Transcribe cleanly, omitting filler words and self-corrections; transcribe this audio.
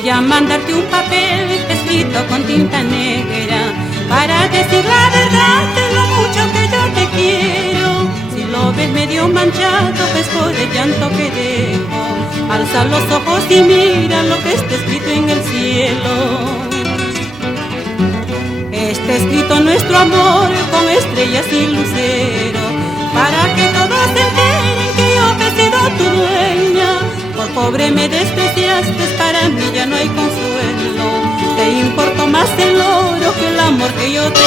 Voy a mandarte un papel escrito con tinta negra para decir la verdad de lo mucho que yo te quiero. Si lo ves medio manchado es por el llanto que dejo. Alza los ojos y mira lo que está escrito en el cielo. Está escrito nuestro amor con estrellas y luceros, para que todos se enteren que yo he sido tu dueña. Por pobre me despreciaste, para mí ya no hay consuelo. Te importó más el oro que el amor que yo te